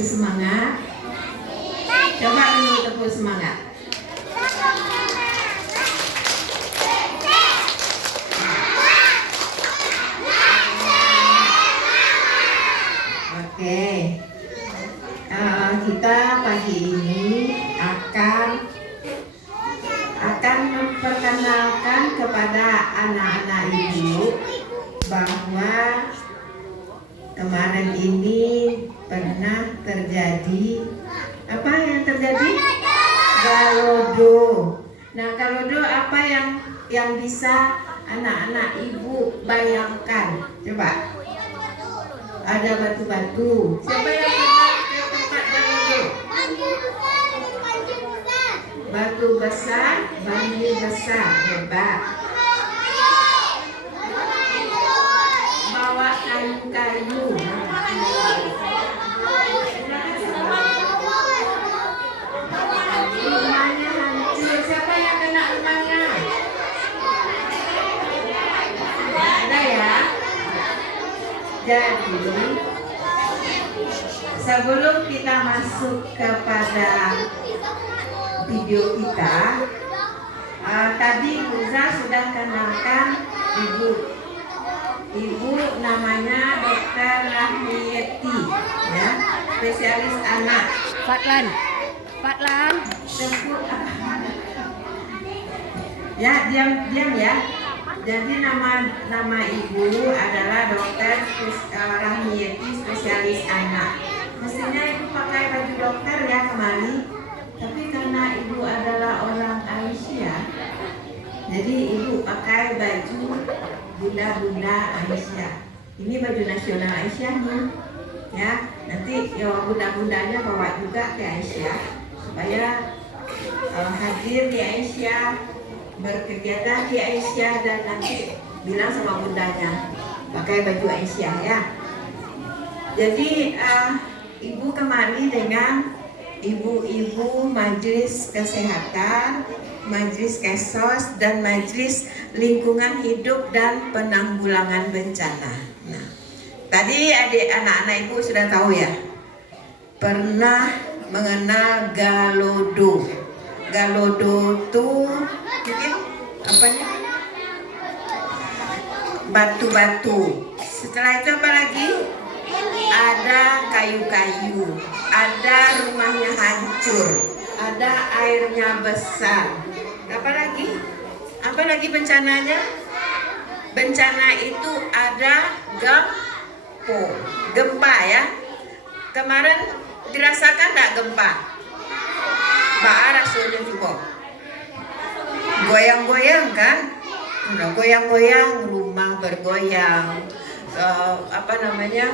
Kasih semangat. Coba dulu tepuk semangat. Oke. Kita pagi ini akan memperkenalkan kepada anak-anak ibu bahwa kemarin ini pernah terjadi apa yang terjadi? Galodo. Nah, galodo apa yang bisa anak-anak ibu bayangkan? Coba. Ada batu-batu. Siapa yang pernah ke tempat galodo? Batu besar, banjir besar, hebat. Bawa kayu-kayu. Rumahnya hancur. Siapa yang kena rumahnya? Ada ya? Jadi sebelum kita masuk kepada video kita, tadi Muza sudah kenalkan ibu namanya Dr. Rahmiyeti, ya, spesialis anak. Fatlan. Ya, diam ya. Jadi nama ibu adalah Dr. Rahmiyeti, spesialis anak. Mestinya ibu pakai baju dokter ya kemari. Tapi karena ibu adalah orang Aisyah, jadi ibu pakai baju bunda-bunda Aisyah. Ini baju nasional Aisyah nih, ya. Nanti ya bunda-bundanya bawa juga ke Aisyah supaya hadir di Aisyah, berkegiatan di Aisyah, dan nanti bilang sama bundanya pakai baju Aisyah ya. Jadi ibu kemari dengan ibu-ibu Majelis Kesehatan, Majelis Kesos, dan Majelis Lingkungan Hidup dan Penanggulangan Bencana. Nah, tadi anak-anak ibu sudah tahu ya, pernah mengenal galodo. Galodo itu mungkin apanya? Batu-batu. Setelah itu apa lagi? Ada kayu-kayu, ada rumahnya hancur, ada airnya besar. Apa lagi? Apa lagi bencananya? Bencana itu ada gempa ya. Kemarin dirasakan enggak gempa? Rasanya juga goyang-goyang kan? Udah goyang-goyang, rumah bergoyang, apa namanya?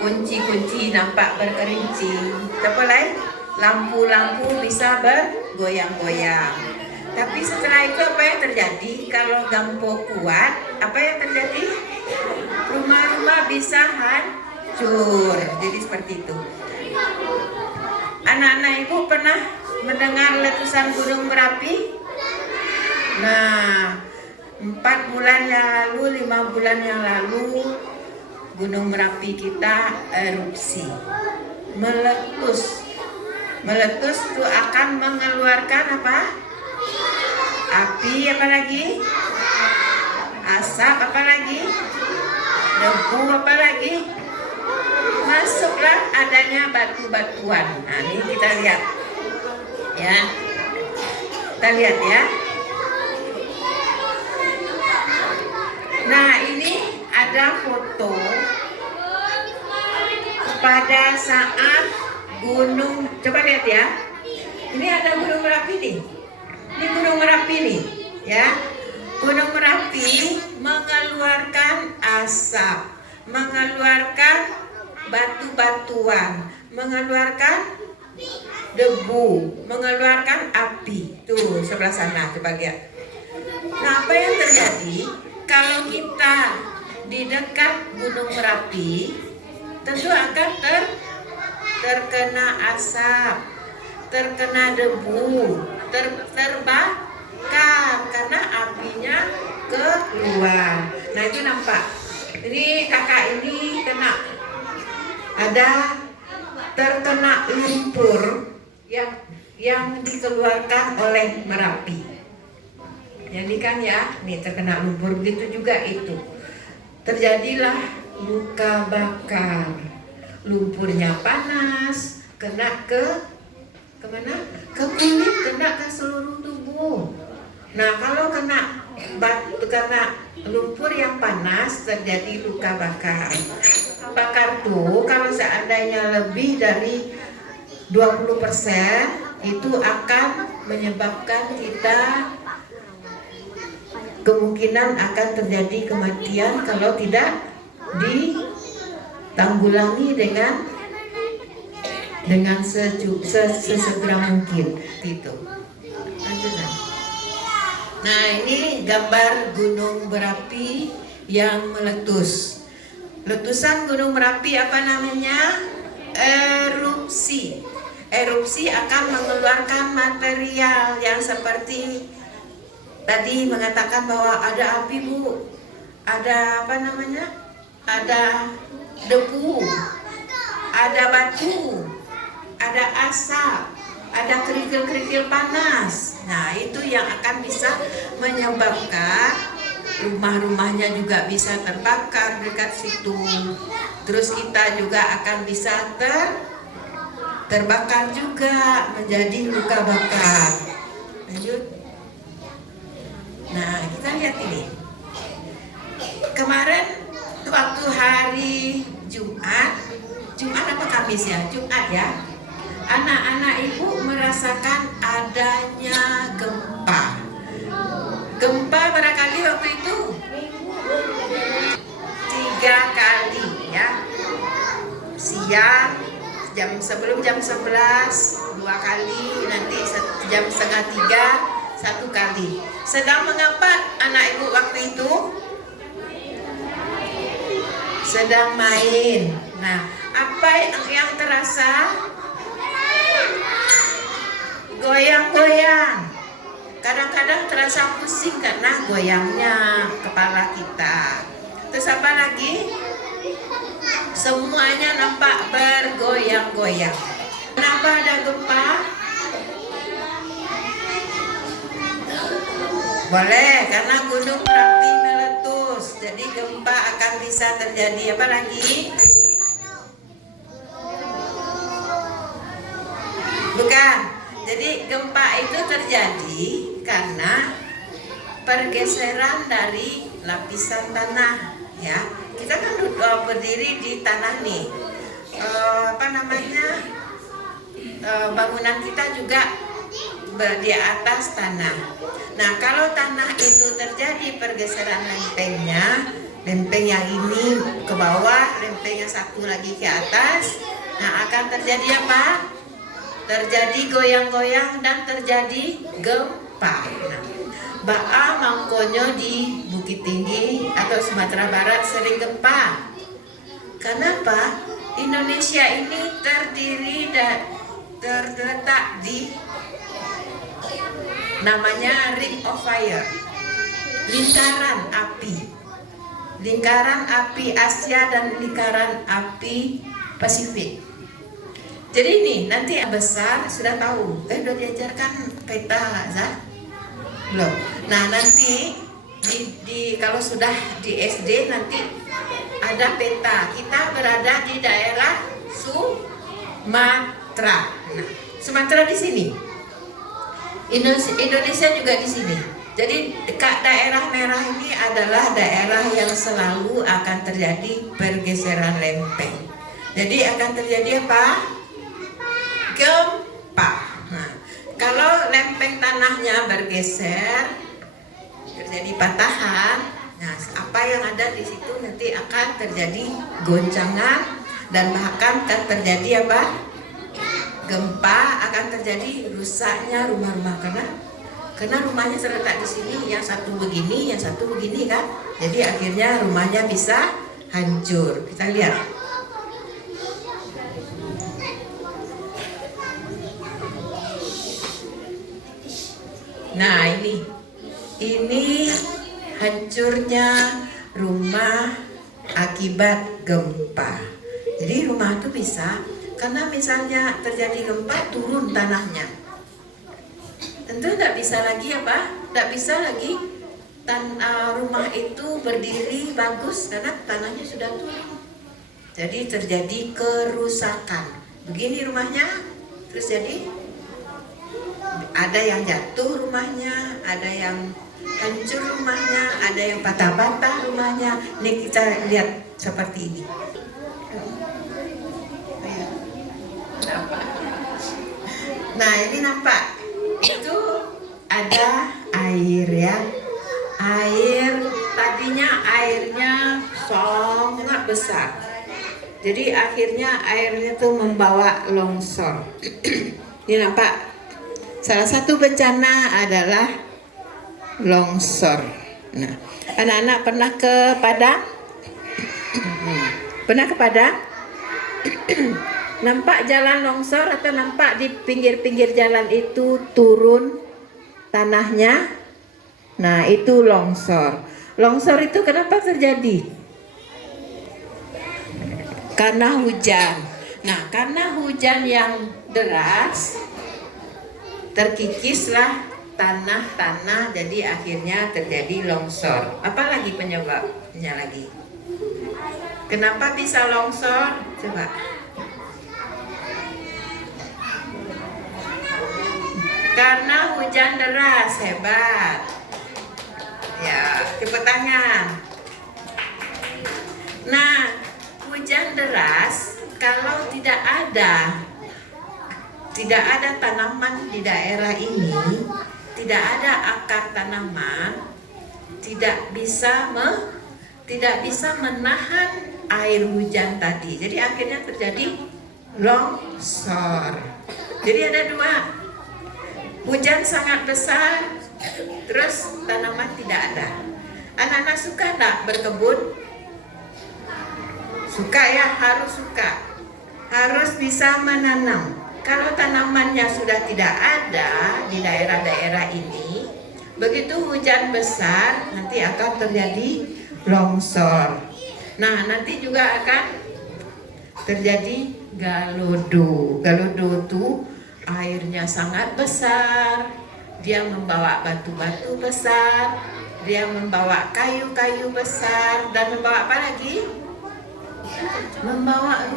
Kunci-kunci nampak berkerincing. Apa lain? Lampu-lampu bisa bergoyang-goyang. Tapi setelah itu apa yang terjadi? Kalau gempa kuat, apa yang terjadi? Rumah-rumah bisa hancur. Jadi seperti itu. Anak-anak ibu pernah mendengar letusan Gunung Merapi? Nah, 4 bulan yang lalu, 5 bulan yang lalu, Gunung Merapi kita erupsi, meletus. Meletus itu akan mengeluarkan apa? Api, apa lagi? Asap, apa lagi? Debu, apa lagi? Masuklah adanya batu-batuan. Nah, ini kita lihat, ya. Kita lihat ya. Nah, ini ada foto pada saat gunung, coba lihat ya. Ini ada Gunung Merapi nih. Ini Gunung Merapi nih, ya. Gunung Merapi mengeluarkan asap, mengeluarkan batu-batuan, mengeluarkan debu, mengeluarkan api. Tuh, sebelah sana, coba lihat. Nah, apa yang terjadi kalau kita di dekat Gunung Merapi? Tentu akan terkena asap, terkena debu, terbakar karena apinya keluar. Nah, itu nampak. Ini kakak ini kena, ada terkena lumpur yang dikeluarkan oleh Merapi. Jadi kan ya, nih terkena lumpur, gitu juga itu. Terjadilah luka bakar. Lumpurnya panas, kena kemana? Ke kulit, kena ke seluruh tubuh. Nah, kalau kena lumpur yang panas terjadi luka bakar. Bakar tuh kalau seandainya lebih dari 20% itu akan menyebabkan kita kemungkinan akan terjadi kematian kalau tidak ditanggulangi dengan sesegera mungkin gitu. Nah, ini gambar gunung berapi yang meletus. Letusan gunung berapi apa namanya? Erupsi. Erupsi akan mengeluarkan material yang seperti tadi mengatakan bahwa ada api, Bu. Ada apa namanya? Ada debu, ada batu, ada asap, ada kerikil-kerikil panas. Nah, itu yang akan bisa menyebabkan rumah-rumahnya juga bisa terbakar dekat situ. Terus kita juga akan bisa terbakar juga menjadi luka bakar. Lanjut. Nah, kita lihat ini. Kemarin waktu hari Jumat apa Kamis ya? Jumat ya. Anak-anak ibu merasakan adanya gempa. Gempa barangkali waktu itu 3 kali ya. Siang sebelum jam 11 2 kali, nanti jam setengah 3 1 kali. Sedang mengapa anak ibu waktu itu? Sedang main. Nah, apa yang terasa? Goyang-goyang. Kadang-kadang terasa pusing karena goyangnya kepala kita. Terus apa lagi? Semuanya nampak bergoyang-goyang. Kenapa ada gempa? Boleh, karena gunung berapi meletus. Jadi gempa akan bisa terjadi. Apa lagi? Bukan. Jadi gempa itu terjadi karena pergeseran dari lapisan tanah, ya. Kita kan berdiri di tanah nih. Bangunan kita juga di atas tanah. Nah, kalau tanah itu terjadi pergeseran lempeng yang ini ke bawah, lempeng yang satu lagi ke atas, nah akan terjadi apa? Terjadi goyang-goyang dan terjadi gempa. Nah, Ba'a Mangkonyo di Bukit Tinggi atau Sumatera Barat sering gempa. Kenapa? Indonesia ini terdiri dan terletak di namanya Ring of Fire, lingkaran api Asia dan lingkaran api Pasifik. Jadi ini nanti yang besar sudah tahu, sudah diajarkan peta, Zah? Belum. Nah, nanti kalau sudah di SD nanti ada peta. Kita berada di daerah Sumatera. Nah, Sumatera di sini. Indonesia juga di sini. Jadi daerah merah ini adalah daerah yang selalu akan terjadi pergeseran lempeng. Jadi akan terjadi apa? Gempa. Nah, kalau lempeng tanahnya bergeser, terjadi patahan. Nah, apa yang ada di situ nanti akan terjadi goncangan dan bahkan akan terjadi apa? Gempa, akan terjadi rusaknya rumah-rumah karena rumahnya terletak di sini, yang satu begini, yang satu begini kan. Jadi akhirnya rumahnya bisa hancur. Kita lihat. Nah, ini hancurnya rumah akibat gempa. Jadi rumah itu bisa Karena misalnya terjadi gempa, turun tanahnya, tentu tidak bisa lagi tidak bisa lagi rumah itu berdiri bagus karena tanahnya sudah turun. Jadi terjadi kerusakan. Begini rumahnya, terus jadi ada yang jatuh rumahnya, ada yang hancur rumahnya, ada yang patah-patah rumahnya. Ini kita lihat seperti ini. Nah, ini nampak itu ada air ya. Air tadinya airnya sangat besar. Jadi akhirnya airnya tuh membawa longsor. Ini nampak salah satu bencana adalah longsor. Nah, anak-anak pernah ke Padang? Pernah ke Padang? Nampak jalan longsor atau nampak di pinggir-pinggir jalan itu turun tanahnya? Nah, itu longsor. Longsor itu kenapa terjadi? Karena hujan. Nah, karena hujan yang deras, terkikislah tanah-tanah, jadi akhirnya terjadi longsor. Apalagi penyebabnya lagi? Kenapa bisa longsor? Coba. Karena hujan deras, hebat. Ya, tepuk tangan. Nah, hujan deras kalau tidak ada tanaman di daerah ini, tidak ada akar tanaman, tidak bisa menahan air hujan tadi. Jadi akhirnya terjadi longsor. Jadi ada dua. Hujan sangat besar, terus tanaman tidak ada. Anak-anak suka enggak berkebun? Suka ya, harus suka. Harus bisa menanam. Kalau tanamannya sudah tidak ada di daerah-daerah ini, begitu hujan besar nanti akan terjadi longsor. Nah, nanti juga akan terjadi galodo. Galodo itu airnya sangat besar. Dia membawa batu-batu besar, dia membawa kayu-kayu besar, dan membawa apa lagi? Membawa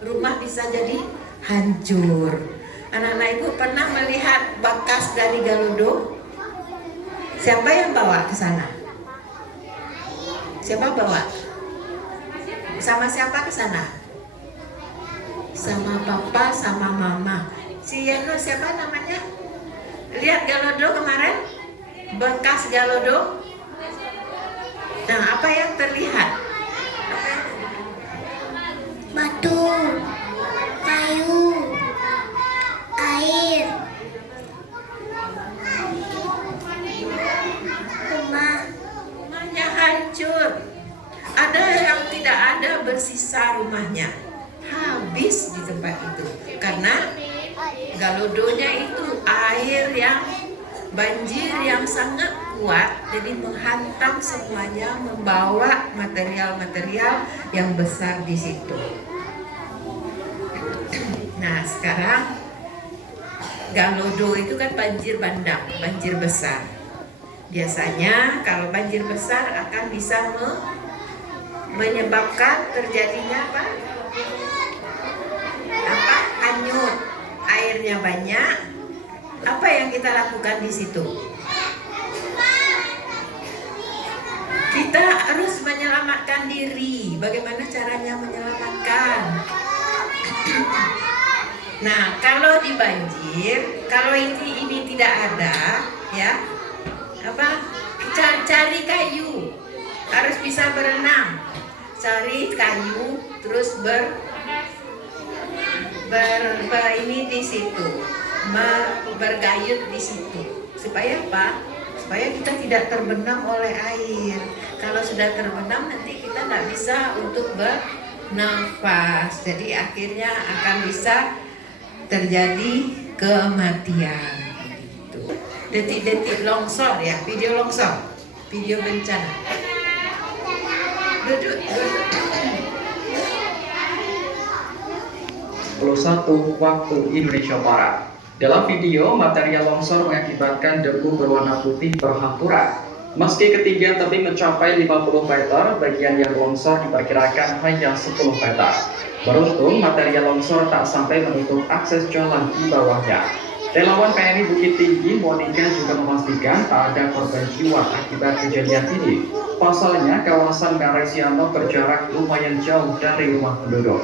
rumah bisa jadi hancur. Anak-anak ibu pernah melihat bekas dari galodo? Siapa yang bawa ke sana? Siapa bawa? Sama siapa ke sana? Sama papa, sama mama. Si Yano siapa namanya? Lihat galodo kemarin? Bekas galodo? Nah, apa yang terlihat? Batu, kayu, air, rumahnya hancur. Ada yang tidak ada, bersisa rumahnya, habis di tempat itu karena galodonya itu air yang banjir yang sangat kuat, jadi menghantam semuanya, membawa material-material yang besar di situ. Nah, sekarang galodo itu kan banjir bandang, banjir besar. Biasanya kalau banjir besar akan bisa menyebabkan terjadinya hanyut, airnya banyak. Apa yang kita lakukan di situ? Kita harus menyelamatkan diri. Bagaimana caranya menyelamatkan? Nah, kalau di banjir, kalau ini tidak ada, ya, cari kayu, harus bisa berenang, cari kayu, terus ini di situ, bergayut di situ, supaya apa? Supaya kita tidak terbenam oleh air. Kalau sudah terbenam nanti kita tidak bisa untuk bernafas. Jadi akhirnya akan bisa terjadi kematian. Detik-detik longsor ya, video longsor, video bencana. Duduk. waktu Indonesia Barat. Dalam video, material longsor mengakibatkan debu berwarna putih berhamburan. Meski ketinggian tebing mencapai 50 meter, bagian yang longsor diperkirakan hanya 10 meter. Beruntung, material longsor tak sampai menutup akses jalan di bawahnya. Relawan PMI Bukit Tinggi, Monika juga memastikan tak ada korban jiwa akibat kejadian ini. Pasalnya, kawasan Garesiano berjarak lumayan jauh dari rumah penduduk.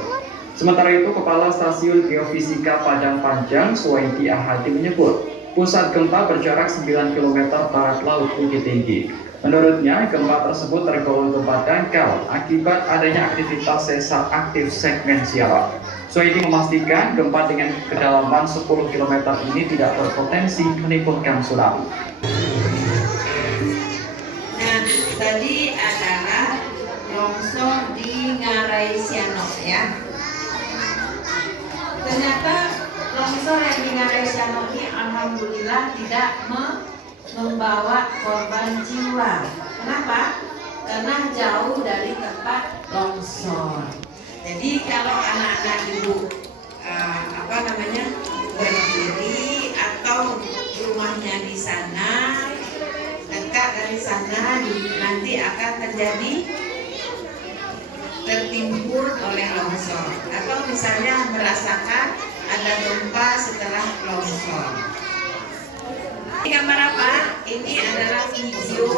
Sementara itu, Kepala Stasiun Geofisika Padang Panjang, Suwaidi Ahadi menyebut, pusat gempa berjarak 9 km barat laut Bukit Tinggi. Menurutnya, gempa tersebut tergolong gempa dangkal akibat adanya aktivitas sesar aktif segmen siaran. Suwaidi memastikan gempa dengan kedalaman 10 km ini tidak berpotensi menimbulkan tsunami. Nah, tadi adalah longsor di Garesiano ya. Ternyata longsor yang di Garesiano ini alhamdulillah tidak membawa korban jiwa. Kenapa? Karena jauh dari tempat longsor. Jadi kalau anak-anak ibu berdiri atau rumahnya di sana, dekat dari sana nanti akan terjadi tertimbun oleh longsor, atau misalnya merasakan ada gempa setelah longsor. Gambar apa? Ini adalah video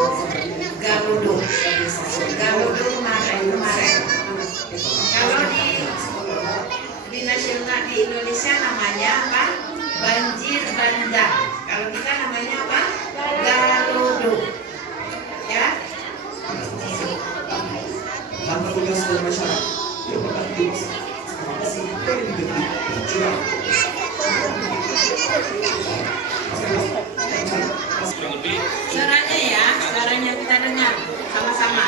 Garudo kemarin. Kalau di nasional di Indonesia namanya apa? Banjir bandang. Kalau kita namanya apa? Garudo. Ya. Tanpa tugas dari masyarakat, yang berarti masih dari negeri curang. Suaranya ya, suaranya kita dengar sama-sama.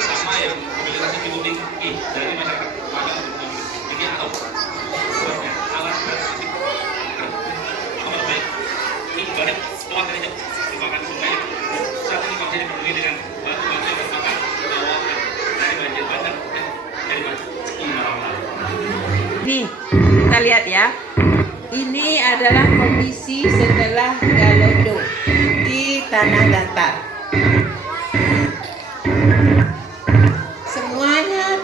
Sama yang mobilitasnya cukup tinggi dari masyarakat Padang ini atau sebenarnya alat fisik amat baik ini banyak materinya merupakan sungai saat ini masih dipenuhi dengan batu-batu yang merupakan bawaan dari banjir bandang dan dari Imarawan. Nih, kita lihat ya. Ini adalah kondisi setelah Garudo di tanah datar. Semuanya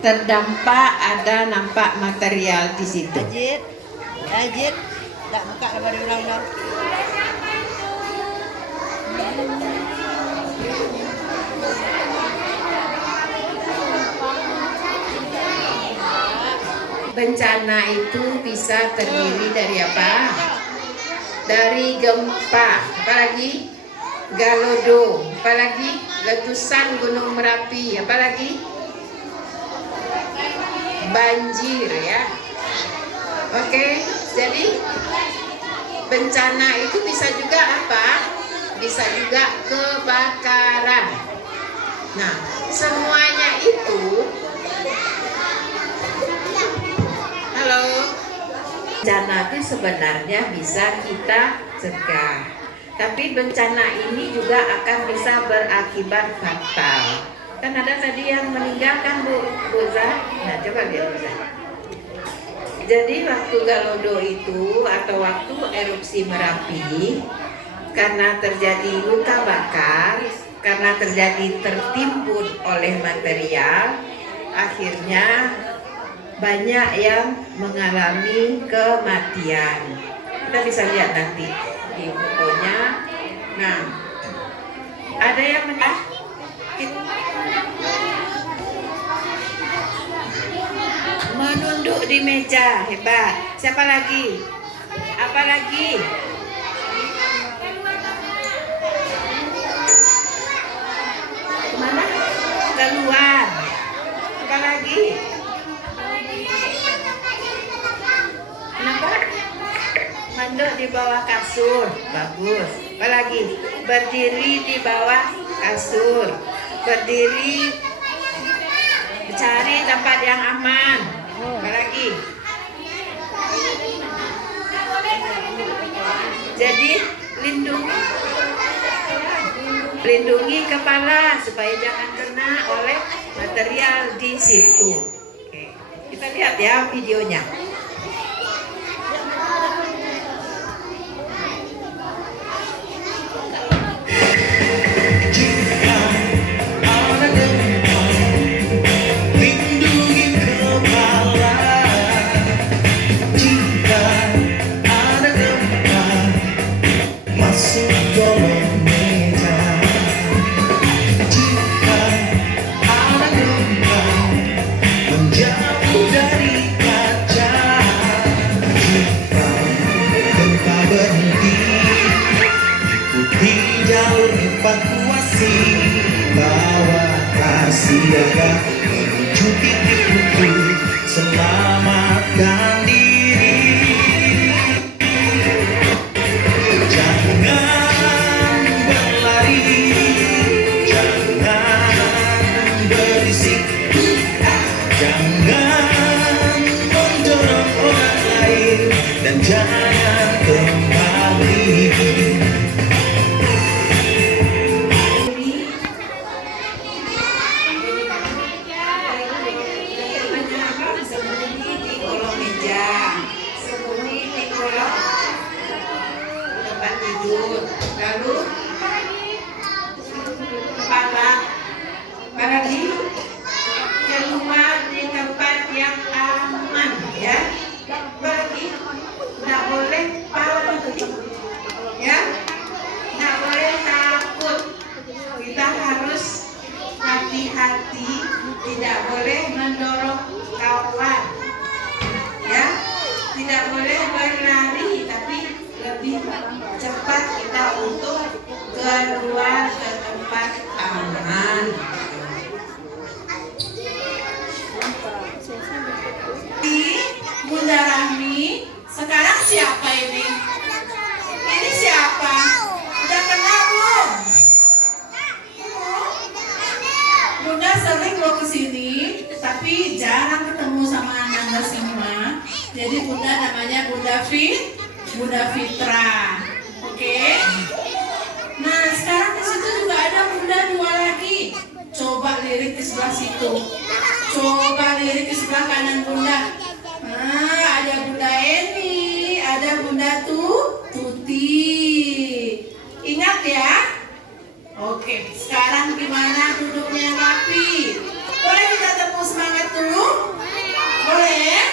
terdampak, ada nampak material di situ. Ajit, tak buka lebar ulang-ulang. Bencana itu bisa terdiri dari apa? Dari gempa, apalagi Garudo, apalagi letusan Gunung Merapi, apalagi banjir ya. Oke, jadi bencana itu bisa juga apa? Bisa juga kebakaran. Nah, semuanya itu bencana itu sebenarnya bisa kita cegah. Tapi bencana ini juga akan bisa berakibat fatal. Kan ada tadi yang meninggalkan Bu Zah. Nah, coba lihat Bu Zah. Jadi waktu Garudo itu atau waktu erupsi Merapi, karena terjadi luka bakar, karena terjadi tertimbun oleh material, akhirnya banyak yang mengalami kematian. Kita bisa lihat nanti di fotonya. Nah, ada yang menunduk di meja, hebat. Siapa lagi? Apa lagi? Kemana? Keluar. Apa lagi? Kenapa? Manduk di bawah kasur, bagus. Apalagi berdiri di bawah kasur, berdiri, cari tempat yang aman. Apalagi? Jadi lindungi kepala supaya jangan kena. terkena oleh material di situ. Oke, kita lihat ya videonya. Lindungi kepala jika ada gempa masuk kolong meja. Jika ada gempa menjauh dari kaca. Jika gempa berhenti ikuti jalur evakuasi. Bawa siaga menuju titik kumpul, selamatkan diri. Jangan berlari, jangan berisik, jangan mendorong orang lain, dan jangan kembali. Sembunyi di kolong meja, sembunyi di kolong tempat tidur, lalu kepala di keluar di tempat yang aman ya. Pergi, nggak boleh panik ya, nggak boleh takut. Kita harus hati-hati, tidak boleh mendorong kawan ya, tidak boleh berlari, tapi lebih cepat kita untuk keluar ke tempat aman. Bunda Rahmi, sekarang siapa ini? Ini siapa? Udah kenal belum? Bunda sering mau kesini, tapi jarang ketemu sama Anda semua. Jadi Bunda namanya Bunda Fitra. Oke? Nah, sekarang di situ juga ada Bunda dua lagi. Coba lirik di sebelah situ. Coba lirik di sebelah kanan Bunda. Nah, ada Bunda Eni, ada Bunda Tuti. Ingat ya? Oke, sekarang gimana duduknya yang rapi? Boleh kita tepuk semangat dulu? Boleh?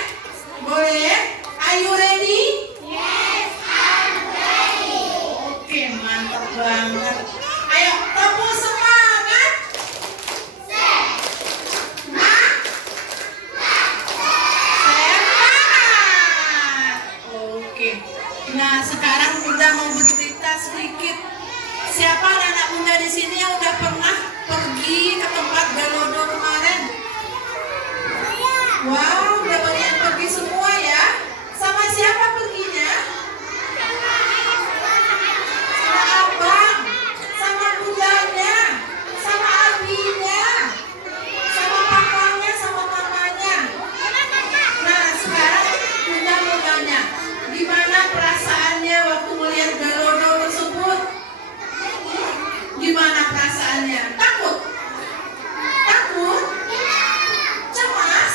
Boleh? Are you ready? Yes, I'm ready. Oke, mantap banget. Ayo, tepuk semangat. Semangat. Oke. Nah, sekarang Bunda mau bercerita sedikit. Siapa anak Bunda di sini yang udah pernah pergi ke tempat Galodo kemarin? Wow, udah banyak yang pergi semua ya. Sama siapa perginya? Sama abang, sama bundanya, sama abinya, sama papanya, sama mamanya. Nah, sekarang Bunda mau tanya, gimana perasaannya waktu melihat Galodo tersebut? Gimana perasaannya? Takut? Takut? Cemas?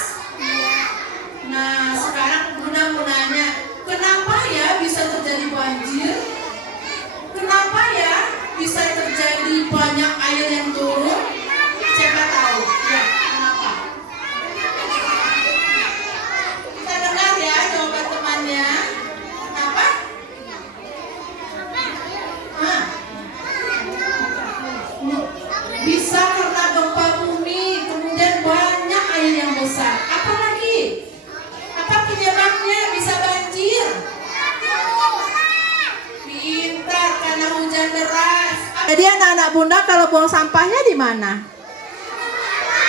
Nah, sekarang Bunda mau nanya, kenapa ya bisa terjadi banjir? Kenapa ya bisa terjadi banyak air yang turun? Siapa tahu? Ya, kenapa? Kita dengar ya jawaban temannya. Kenapa? Hah? Bisa karena gempa bumi, kemudian banyak air yang besar. Apa lagi? Apa penyebabnya bisa banjir? Pintar, karena hujan deras. Jadi anak-anak Bunda kalau buang sampahnya di mana?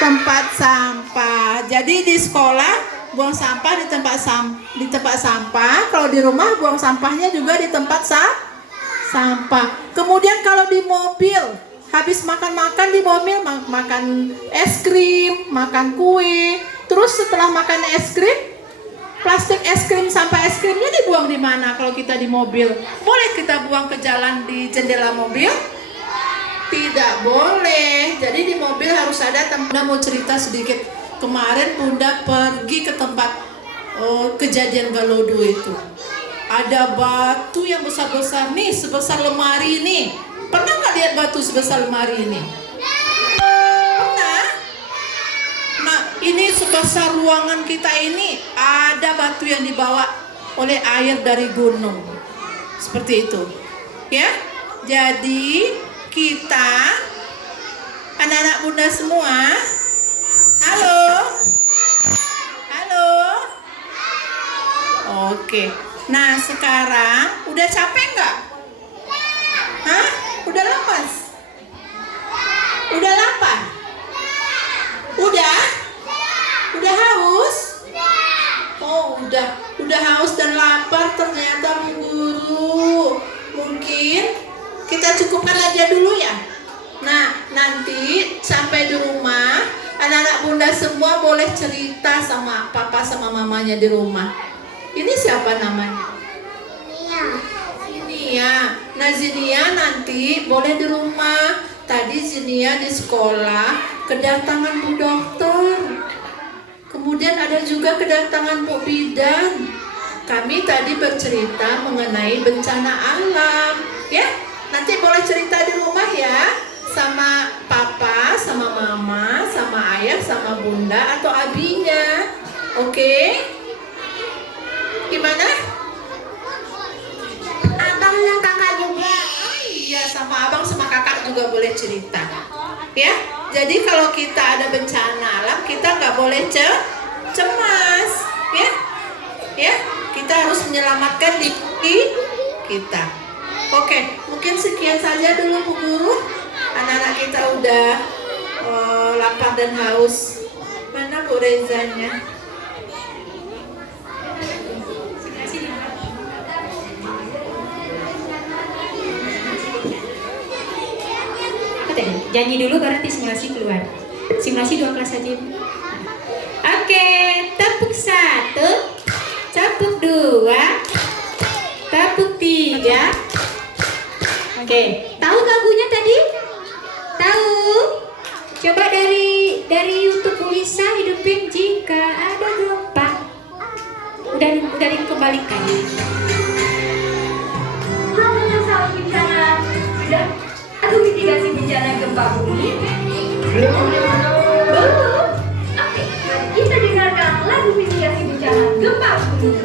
Tempat sampah. Jadi di sekolah buang sampah di tempat sampah. Kalau di rumah buang sampahnya juga di tempat sampah. Kemudian kalau di mobil, habis makan-makan di mobil, makan es krim, makan kue. Terus setelah makan es krim, plastik es krim sampai es krimnya dibuang di mana kalau kita di mobil? Boleh kita buang ke jalan di jendela mobil? Tidak boleh. Jadi di mobil harus ada Bunda mau cerita sedikit. Kemarin Bunda pergi ke tempat kejadian Galodo itu. Ada batu yang besar-besar nih, sebesar lemari ini. Pernah nggak lihat batu sebesar lemari ini? Pernah? Nah, ini sebesar ruangan kita ini ada batu yang dibawa oleh air dari gunung. Seperti itu. Ya. Jadi kita anak-anak Bunda semua, halo, halo, oke. Nah sekarang udah capek nggak? Hah? Udah lemas? Udah lapar? Udah? Udah haus? Oh udah haus dan lapar ternyata Bu Guru. Mungkin kita cukupkan aja dulu ya. Nah, nanti sampai di rumah, anak-anak Bunda semua boleh cerita sama papa sama mamanya di rumah. Ini siapa namanya? Zinia. Nah, Zinia nanti boleh di rumah. Tadi Zinia di sekolah kedatangan Bu Dokter. Kemudian ada juga kedatangan Bu Bidan. Kami tadi bercerita mengenai bencana alam, ya. Nanti boleh cerita di rumah ya, sama papa, sama mama, sama ayah, sama bunda atau abinya. Oke? Gimana? Abang dan kakak juga. Iya, sama abang sama kakak juga boleh cerita. Ya, jadi kalau kita ada bencana alam, kita nggak boleh cemas, ya. Ya, kita harus menyelamatkan diri kita. Oke, mungkin sekian saja dulu Bu Guru. Anak-anak kita udah lapar dan haus. Mana Bu Rezanya? Janji dulu baru nanti simulasi keluar. Simulasi 2 kelas saja. Oke, tepuk 1, tepuk 2, tepuk 3. Oke, tahu lagunya tadi? Tahu? Coba dari YouTube Ulisa hidupin jika ada gempa. Udah dikembalikan. Menyesal bencana atau mitigasi bencana gempa bumi? Belum. Oke, kita dengarkan lagu mitigasi bencana gempa bumi.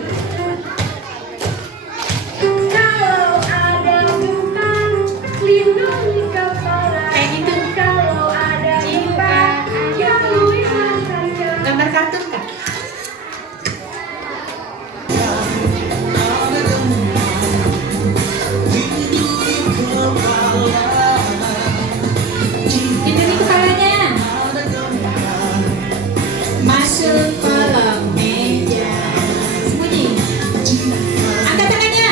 Kalau ada gempa, lindungi kepala. Gitu. Kalau ada gempa, jauhi harta. Gambar kartun Kak? Lindungi kepalanya. Masuk kolong meja. Sembunyi. Angkat tangannya.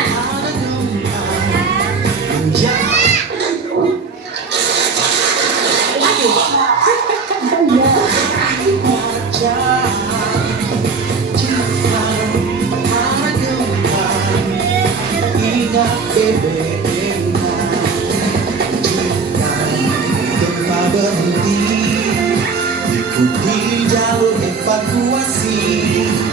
Ikuti jalur evakuasi,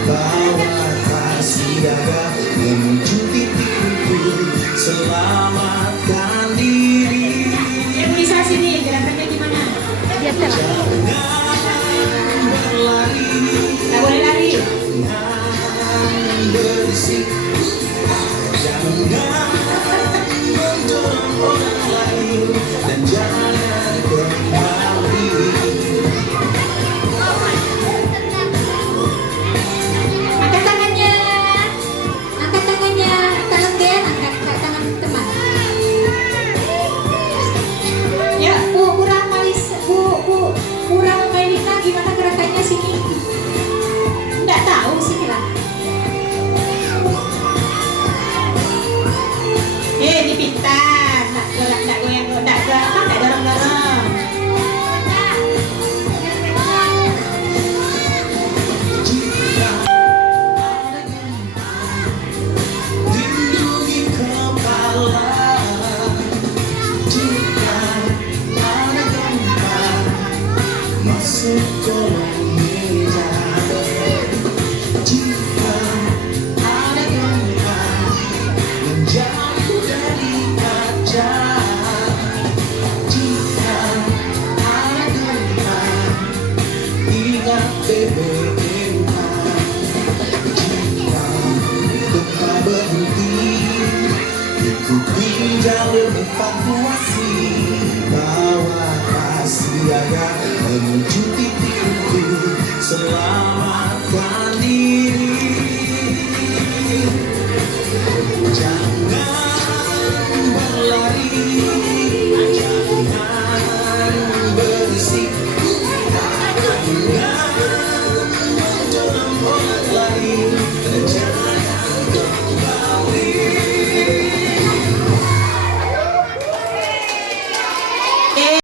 bawa tas siaga menuju titik kumpul, selamatkan diri. Yang bisa sini, gerakannya gimana? Jangan berlari, Nggak boleh lari. jangan berisik, jangan mendorong orang lain, dan jangan kembali. Angkat tangannya. Angkat tangannya. Tangan Ben, angkat tangan teman. Ya, Bu Melita, gimana gerakannya sini? Nggak tahu, sini lah. Ini pintar. Nggak goyang, nggak dorong-dorong. Lindungi kepala, jika mengevakuasi bawa kasih ayah menuju titikku, selamatkan diri. Jangan berlari,